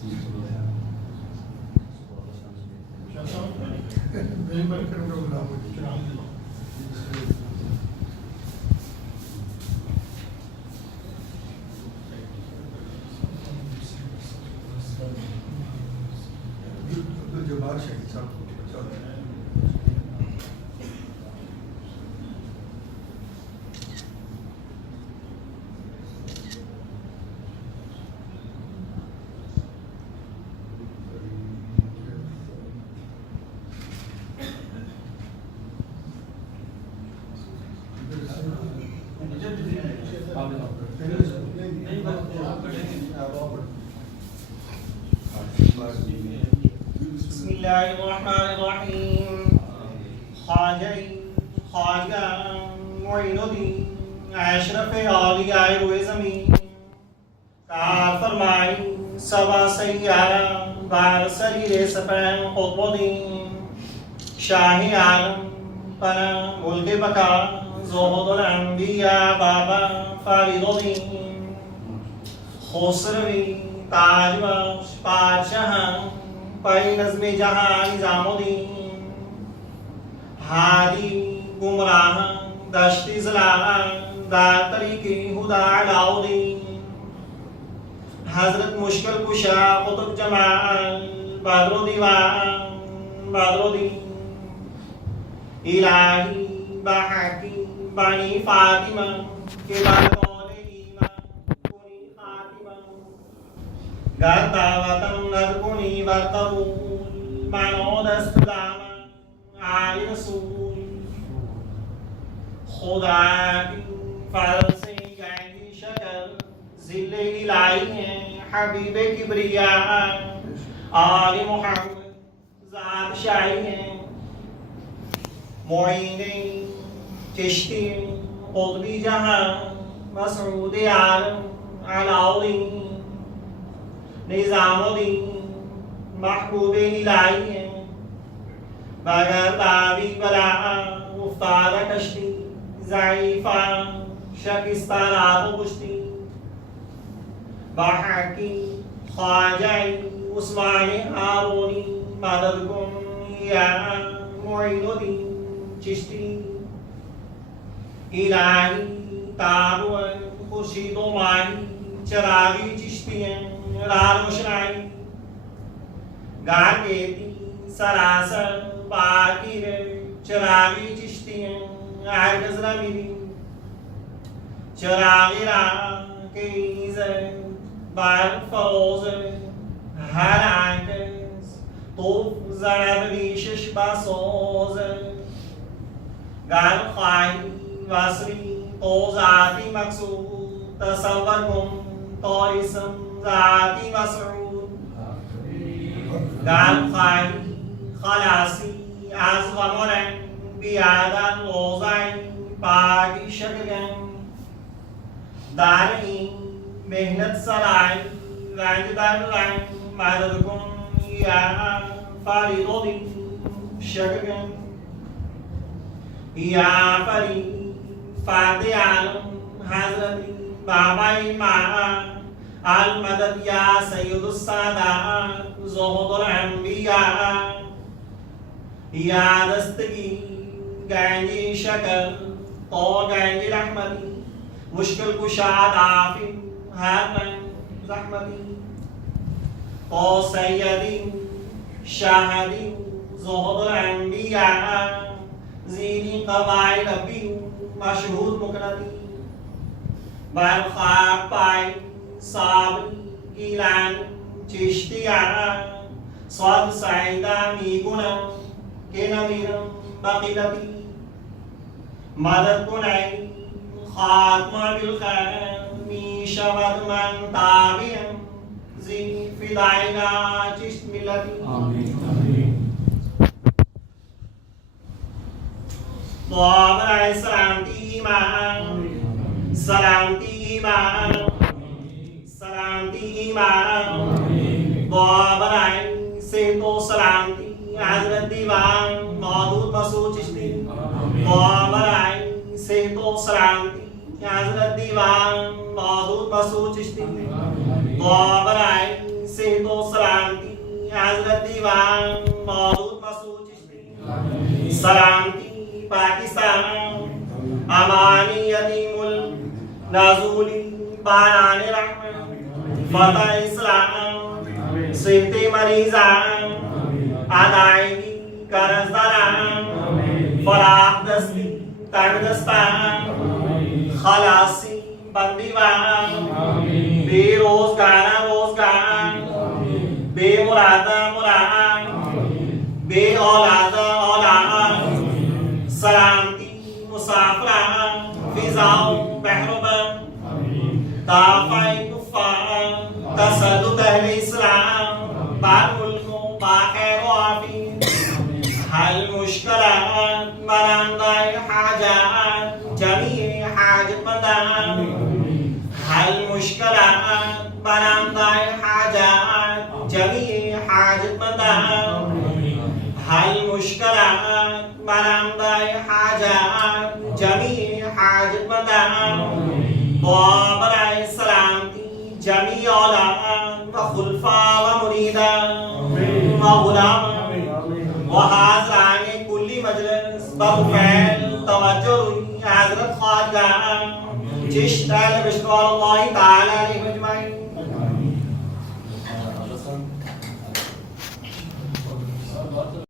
बिस्मिल्लाहिर्रहमानिर्रहीम। ख्वाजा मोइनुद्दीन अशरफ औलियाए रुए ज़मीन का फरमाई सबा सैयारा बार सरीरे सफैन क़ुतुबुद्दीन शाही आलम पना मुल्क बका ज़ुहदुल अंबिया बाबा फरीदुद्दीन खुसरवी ताजबख्श पातशाह पई नज़्म जहां निज़ामुद्दीन हादी गुमराह दश्ती ज़लाह दार तरीक़े हुदा अलाउद्दीन हज़रत मुश्किल कुशा कुतुब जमाल बदरुद्दीन इलाही बहाकी बनी फातिमा के बालकौले ईमान कुनी खातिमा गर्दा वतन नरकुनी वरकबूल मानो दस्तदामा आली रसूल खुदा की फजल से गैंगी शक्ल ज़िले इलाही हैं हबीबे किबरिया आली मुहम्मद ज़ात शाही हैं मोइने चिश्ती क़ुतबी जहां मसऊद आलम अलाउद्दीन निज़ामुद्दीन महबूब इलाही हैं बगैर ताबी बला मुफ्तार कश्ती ज़ईफ़ा शकिस्तानात कुश्ती बहाकी ख्वाजा उस्मान हारूनी मददकुम या मोइनुद्दीन चिश्ती इलाही ताबुअन खुर्शीदो माही चरागी चिश्तियन रारोशनाई गारगेती सरासर बाकिर चरागी चिश्तियन आरगज़रा मिली चरागिरा के इज़त बार फरोज़ हर आकस तोफ ज़रब रीशश बासोज़ गार ख़ाही वासरी तो ज़ाती मकसूद तसव्वुर गुम तो इसम ज़ाती मसऊद गार ख़ाही खलासी आज गमरन बियादन लोज़ाई पाकी शगन दारी मेहनत सराय रंजदार रंग मददकुम या फरीदुद्दीन शगन या फरी फाते आलम हज़रत बाबा इमाम अल मदद या सय्यदुस सादात ज़ुहदुल अंबिया या दस्तगी गैंजी शक्ल तो गैंजी रहमती मुश्किल कुशाद आफी हरमन रहमती तो सैयदी शाहदी ज़ुहदुल अंबिया ज़ीनी क़बाइल अबी मशहूर मुकरदी बरखार पाई साबरी गिलान चिश्तिया स्वाद साइदा मीगुना के नमीरम बकीलती मदद कुनाई खात्मा बिल खैर मीशवद मन ताबियम ज़ी फिदाइना चिश्त मिलती बाबराए सलामती ईमान सलामती ईमान सलामती ईमान बाबराए से तो सलामती हज़रत दीवान मौदूद मसूद चिश्ती बाबराए से तो सलामती हज़रत दीवान मौदूद मसूद चिश्ती बाबराए से से तो सलामती हजरत दीवान मौजूद मसूद चिश्ती सलामती पाकिस्तान अमानियती मुल्क नजूली बानान रहमत फतह इस्लाम सिद्दे मरीजान अदायगी कर्जदारान फराह दस्ती तंगदस्तान खलासी बंदीवान बेरोजगार रोजगार बेमुरादा मुराद बे औलादा औलाद सलामती मुसाफरान फिजाओं बहरोबन दाफ़ाए कुफ़ार तसद्दुक़ अहले इस्लाम बार मुल्कों बाखैर व आफियत हल मुश्किलात मरांदाए हाजात जमीए हाजतमंदान हल मुश्किलात मरांदाए हाजात जमीए हाजतमंदान हल मुश्किलात मरांदाए हाजात जमीए हाजतमंदान बाबराए सलामती जमी औलाद व खुलफा व मुरीदा व गुलाम व हाज़राने कुल्ली मजलिस बफैल तवज्जो रुई हज़रत ख्वाजा चिश्ती बिश्र अल्लाह ताला अलैहि अजमईन।